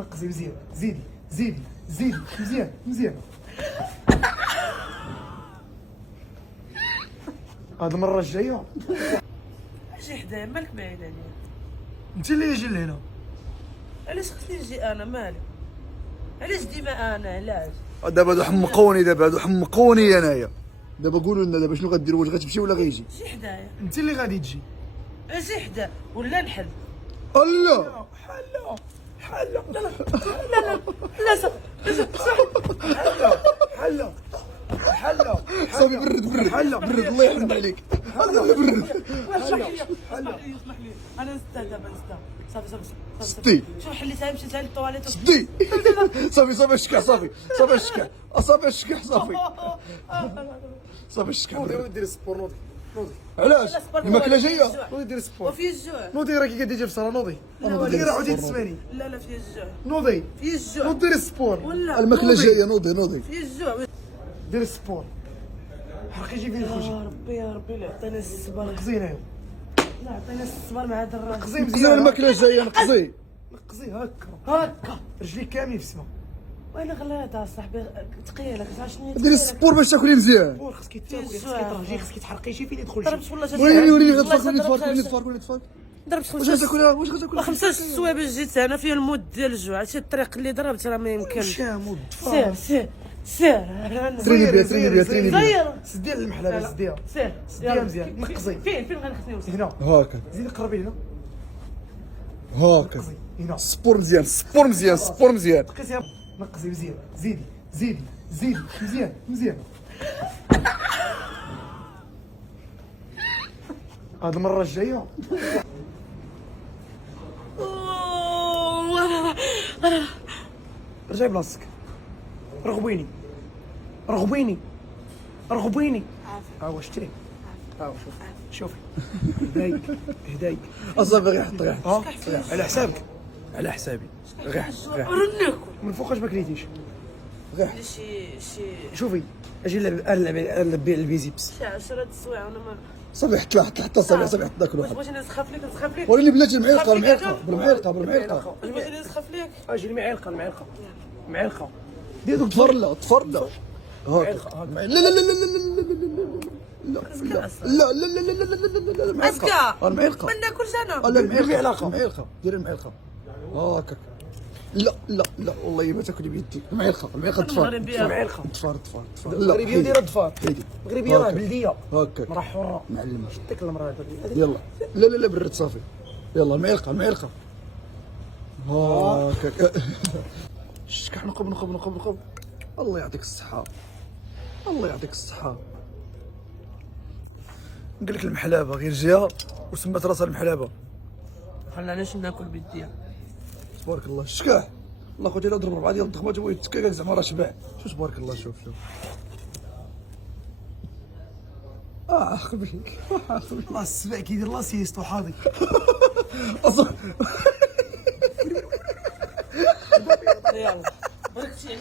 نقصي مزيان، زيدي زيدي زيدي، مزيان مزيان. هاد المرة الجاية اجي حدايا، مالك بعيد عليا؟ انت اللي يجي لهنا. علاش خصني نجي انا؟ مالك؟ علاش ديما انا؟ علاش؟ دابا هادو حمقوني، دابا هادو حمقوني انايا. دابا قولوا لنا دابا شنو غديروا؟ واش غتمشي ولا غيجي؟ جي حدايا، انت اللي غادي تجي. اجي حدا ولا نحل؟ الله حلا حلا لا صح حلا حلا صافي برد حلا برد الله يحرم عليك. الله برد. اسمح لي انا نستا دابا نستا. صافي ستي شوف حليتها مشيت للطواليت صدي صافي الشكع صافي الشكع صافي الشكع نوضي دير السبور، نوضي علاش الماكله جايه؟ نوضي دير السبور، وفيه الجوع. نوضي راكي قاعدة تجي في الصالة. نوضي دير عاودي تسمعني. لا فيه الجوع، نوضي فيه الجوع نوضي دير السبور، ولا الماكله جايه. نوضي فيه الجوع. دير السبور. حرقي جي فين خوجي. يا ربي لا عطيني الصبر، نقزي لا عطيني الصبر مع هذا الراجل. نقزي نقزي مزيان. الماكله جايه نقزي. نقزي هكا رجليك كاملين في السما. وين غلاده صاحبي؟ ثقيله كتعرفني. ديري السبور باش تاكلي مزيان. السبور خصك تاكلي، خصك ترجي، خصك تحرقي شي فين يدخل ضربت شي. ولا جات وريني والله غتفرك. ضربت واش غتاكل؟ خمسة السوا باش جيت انا فيه الموت ديال الجوع. هادشي الطريق اللي ضربت راه ما يمكنش. شامود سير تريني بها. سديها للمحلة، سديها سير مزيان. نقزي فين غنخصني نوصل؟ هنا. هاكا زيد قربي هنا. هاكا هنا السبور مزيان. نقزي نقزي مزيان. زيدي مزيان. هاد المرة الجاية رجعي بلاصتك. رغبيني ها شتي. ها شوفي هدايك اصافي غير حط على حسابك. على حسابي. غير ورناكل من فوقاش ما كليتيش. شي شوفي اجي نلبي البيزيبس. شي 10 السوايع وانا ما صافي حط الصافي صافي حط ذاك الواحد. بغيتي نسخف لك وريني بلاتي المعلقه بالمعلقه. بغيتي نسخف لك. اجي المعلقة دير دوك تفر لا هاكا. لا لا لا لا لا أزكى المعلقه. ما ناكلش انا. لا المعلقه دير المعلقه هاكا. لا والله ما تاكلي بيدي. المعلقه تفار. المغربيه ديال الضفار. المغربيه راه بلديه هاكا راه حره. معلم شتك المراه يلا. لا برد صافي. يلا المعلقه هاكا. شكح نقب. الله يعطيك الصحة. قال لك المحلابة غير جهة وسمات راسها المحلابة. خلاناش ناكل بيديا. تبارك الله. شكاح الله خوتي ضرب 4 ديال الضخمات هو يتكا قال زعما راه شبع. شوف تبارك الله. شوف خبيك. الله السبع كيدير لاسيست وحاضي. يلا بركتي عليا.